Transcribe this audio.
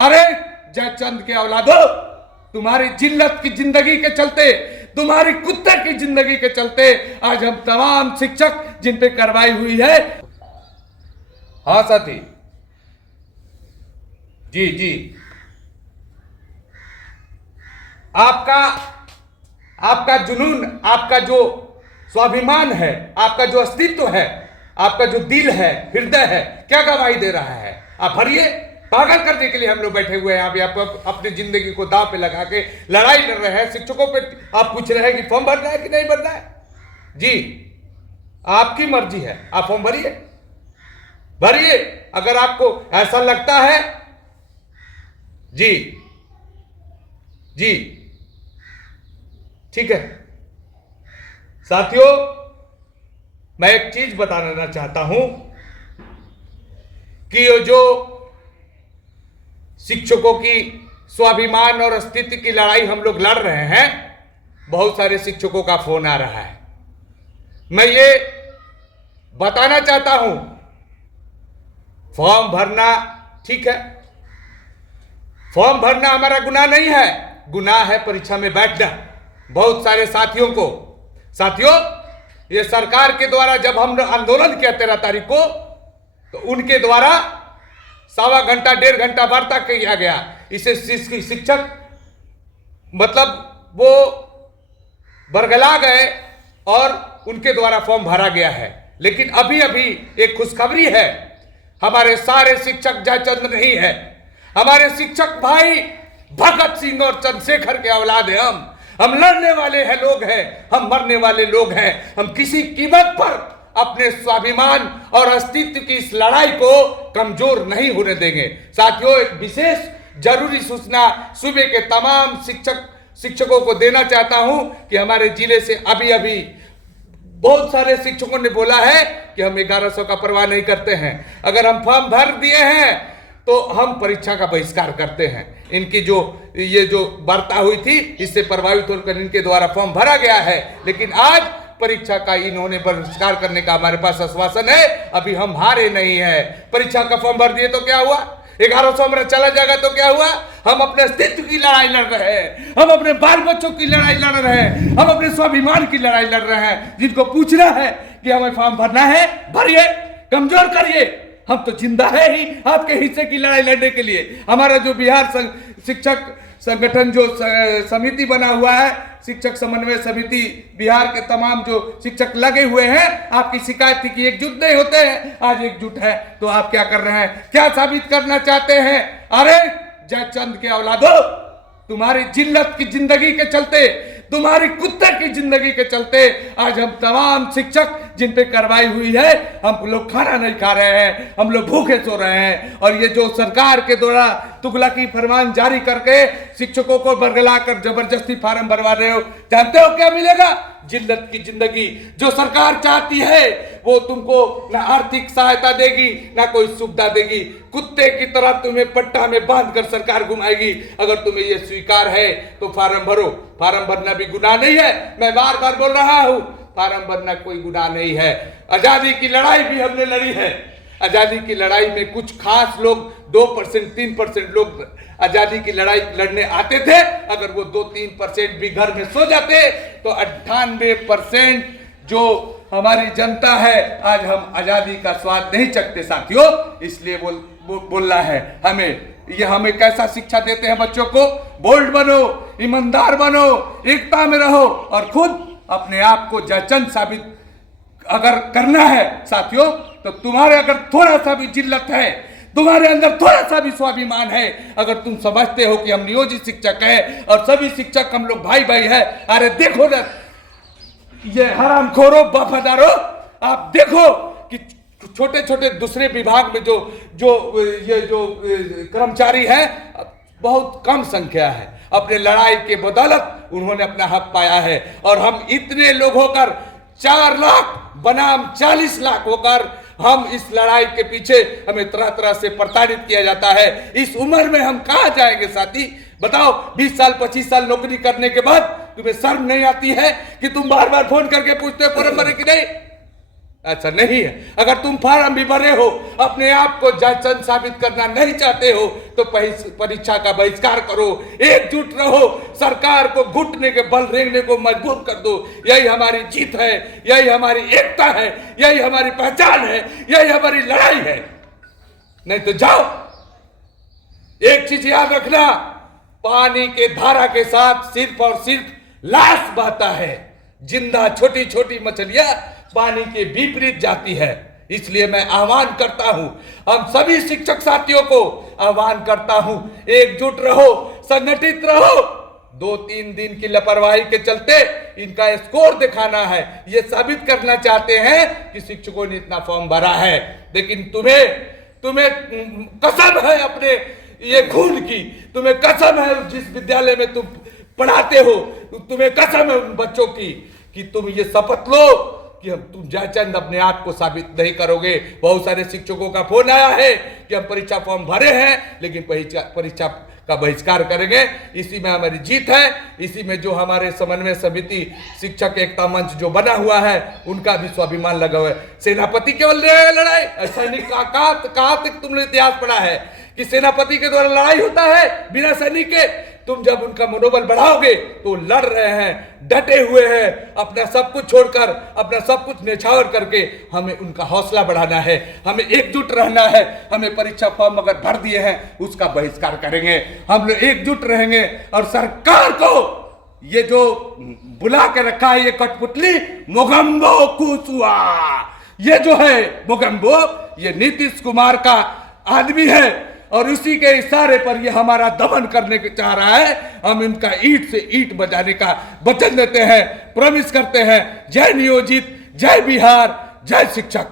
अरे जयचंद के औलादो, तुम्हारी जिल्लत की जिंदगी के चलते, तुम्हारी कुत्ते की जिंदगी के चलते आज हम तमाम शिक्षक जिन पे कार्रवाई हुई है। हाँ साथी, जी जी, आपका जुनून, आपका जो स्वाभिमान है, आपका जो अस्तित्व है, आपका जो दिल है, हृदय है, क्या गवाही दे रहा है। आप भरिए, पागल करने के लिए हम लोग बैठे हुए हैं यहाँ पे। आप अपनी जिंदगी को दांव पे लगा के लड़ाई लड़ रहे हैं। शिक्षकों पे आप पूछ रहे हैं कि फॉर्म भरना है कि नहीं भरना है। जी, आपकी मर्जी है, आप फॉर्म भरिए, भरिए अगर आपको ऐसा लगता है। जी जी, ठीक है साथियों, मैं एक चीज बताना चाहता हूं कि ये जो शिक्षकों की स्वाभिमान और अस्तित्व की लड़ाई हम लोग लड़ रहे हैं, बहुत सारे शिक्षकों का फोन आ रहा है। मैं ये बताना चाहता हूं, फॉर्म भरना ठीक है, फॉर्म भरना हमारा गुनाह नहीं है, गुनाह है परीक्षा में बैठना। बहुत सारे साथियों, ये सरकार के द्वारा जब हम आंदोलन किया 13 तारीख को, तो उनके द्वारा 1.25 घंटा 1.5 घंटा वार्ता किया गया। इसे शिक्षक मतलब वो बरगला गए और उनके द्वारा फॉर्म भरा गया है। लेकिन अभी एक खुशखबरी है, हमारे सारे शिक्षक जयचंद नहीं है। हमारे शिक्षक भाई भगत सिंह और चंद्रशेखर के औलाद हैं। हम लड़ने वाले हैं लोग हैं, हम मरने वाले लोग हैं। हम किसी कीमत पर अपने स्वाभिमान और अस्तित्व की इस लड़ाई को कमजोर नहीं होने देंगे। साथियों, एक विशेष जरूरी सूचना सूबे के तमाम शिक्षकों को देना चाहता हूं कि हमारे जिले से अभी बहुत सारे शिक्षकों ने बोला है कि हम 1100 का परवाह नहीं करते हैं। अगर हम फॉर्म भर दिए हैं तो हम परीक्षा का बहिष्कार करते हैं। इनकी ये जो वार्ता हुई थी, इससे प्रभावित होकर इनके द्वारा फॉर्म भरा गया है। लेकिन आज परीक्षा का इन्होंने बहिष्कार करने का हमारे पास आश्वासन है। अभी हम हारे नहीं है। परीक्षा का फॉर्म भर दिए तो क्या हुआ, 1100 हमारा चला जाएगा तो क्या हुआ। हम अपने अस्तित्व की लड़ाई लड़ रहे हैं, हम अपने बाल बच्चों की लड़ाई लड़ रहे हैं, हम अपने स्वाभिमान की लड़ाई लड़ रहे हैं। जिनको पूछना है कि हमें फॉर्म भरना है, भरिए, कमजोर करिए। हम तो जिंदा है ही आपके हिस्से की लड़ाई लड़ने के लिए। हमारा जो बिहार शिक्षक संगठन जो समिति बना हुआ है, शिक्षक समन्वय समिति, बिहार के तमाम जो शिक्षक लगे हुए हैं, आपकी शिकायत थी कि एकजुट नहीं होते हैं, आज एकजुट है। तो आप क्या कर रहे हैं, क्या साबित करना चाहते हैं। अरे जयचंद के औलादो, तुम्हारी जिल्लत की जिंदगी के चलते, तुम्हारी कुत्ते की जिंदगी के चलते आज हम तमाम शिक्षक जिन पे कार्रवाई हुई है, हम लोग खाना नहीं खा रहे हैं, हम लोग भूखे सो रहे हैं। और ये जो सरकार के द्वारा तुगलकी फरमान जारी करके शिक्षकों को बरगला कर जबरदस्ती फार्म भरवा रहे हो, जानते हो क्या मिलेगा। जिल्लत की जिंदगी जो सरकार चाहती है वो तुमको ना आर्थिक सहायता देगी, ना कोई सुविधा देगी। कुत्ते की तरह तुम्हें पट्टा में बांध कर सरकार घुमाएगी। अगर तुम्हें ये स्वीकार है तो फार्म भरो। फार्म भरना भी गुनाह नहीं है, मैं बार बार बोल रहा हूं, फार्म भरना कोई गुनाह नहीं है। आजादी की लड़ाई भी हमने लड़ी है। आजादी की लड़ाई में कुछ खास लोग 2% 3% लोग आजादी की लड़ाई लड़ने आते थे। अगर वो 2-3% भी घर में सो जाते तो 98% जो हमारी जनता है, आज हम आजादी का स्वाद नहीं चखते साथियों। इसलिए बोलना है हमें कैसा शिक्षा देते हैं बच्चों को। बोल्ड बनो, ईमानदार बनो, एकता में रहो और खुद अपने आप को जयचंद साबित अगर करना है साथियों, तो तुम्हारे अगर थोड़ा सा भी जिल्लत है, तुम्हारे अंदर थोड़ा सा भी स्वाभिमान है, अगर तुम समझते हो कि हम नियोजित शिक्षक हैं और सभी शिक्षक हम लोग भाई है, अरे देखो ना ये हरामखोरों, वफादारों, आप देखो कि छोटे छोटे दूसरे विभाग में जो कर्मचारी हैं, बहुत कम संख्या है। अपने लड़ाई के बदौलत उन्होंने अपना हक पाया है। और हम इतने लोग होकर 4 लाख बनाम 40 लाख होकर हम इस लड़ाई के पीछे, हमें तरह तरह से प्रताड़ित किया जाता है। इस उम्र में हम कहां जाएंगे साथी, बताओ। 20 साल 25 साल नौकरी करने के बाद तुम्हें शर्म नहीं आती है कि तुम बार बार फोन करके पूछते हो फॉर्म भरे कि नहीं। ऐसा नहीं है। अगर तुम फार्म भी भरे हो, अपने आप को जयचंद साबित करना नहीं चाहते हो, तो परीक्षा का बहिष्कार करो, एकजुट रहो, सरकार को घुटने के बल रेंगने को मजबूर कर दो। यही हमारी जीत है, यही हमारी एकता है, यही हमारी पहचान है, यही हमारी लड़ाई है। नहीं तो जाओ। एक चीज याद रखना, पानी के धारा के साथ सिर्फ और सिर्फ लाश बहता है। जिंदा छोटी छोटी मछलियां पानी के विपरीत जाती है। इसलिए मैं आह्वान करता हूं, हम सभी शिक्षक साथियों को आह्वान करता हूं, एकजुट रहो, संगठित रहो। 2-3 दिन की लापरवाही के चलते इनका स्कोर दिखाना है, ये साबित करना चाहते हैं कि शिक्षकों ने इतना फॉर्म भरा है। लेकिन तुम्हें कसम है अपने ये खून की, तुम्हें कसम है जिस विद्यालय में तुम पढ़ाते हो, तुम्हें कसम है उन बच्चों की कि तुम ये शपथ लो कि तुम जयचंद अपने आप को साबित नहीं करोगे। बहुत सारे शिक्षकों का फोन आया है कि हम परीक्षा फॉर्म भरे हैं लेकिन परीक्षा का बहिष्कार करेंगे। इसी में हमारी जीत है। इसी में जो हमारे समन्वय समिति शिक्षक एकता मंच जो बना हुआ है उनका भी स्वाभिमान लगा हुआ है। सेनापति केवल लड़ाई, सैनिक कहाँ तक तुमने इतिहास पढ़ा है कि सेनापति के द्वारा लड़ाई होता है बिना सैनिक के? तुम जब उनका मनोबल बढ़ाओगे तो लड़ रहे हैं, डटे हुए हैं, अपना सब कुछ छोड़कर, अपना सब कुछ न्यौछावर करके हमें उनका हौसला बढ़ाना है, हमें एकजुट रहना है। हमें परीक्षा फॉर्म अगर भर दिए हैं उसका बहिष्कार करेंगे, हम लोग एकजुट रहेंगे। और सरकार को ये जो बुला के रखा है ये कठपुतली मोगम्बो कुशवा, ये जो है मोगम्बो, ये नीतीश कुमार का आदमी है और उसी के इशारे पर ये हमारा दमन करने के चाह रहा है। हम इनका ईंट से ईंट बजाने का वचन देते हैं, प्रॉमिस करते हैं। जय नियोजित, जय बिहार, जय शिक्षक।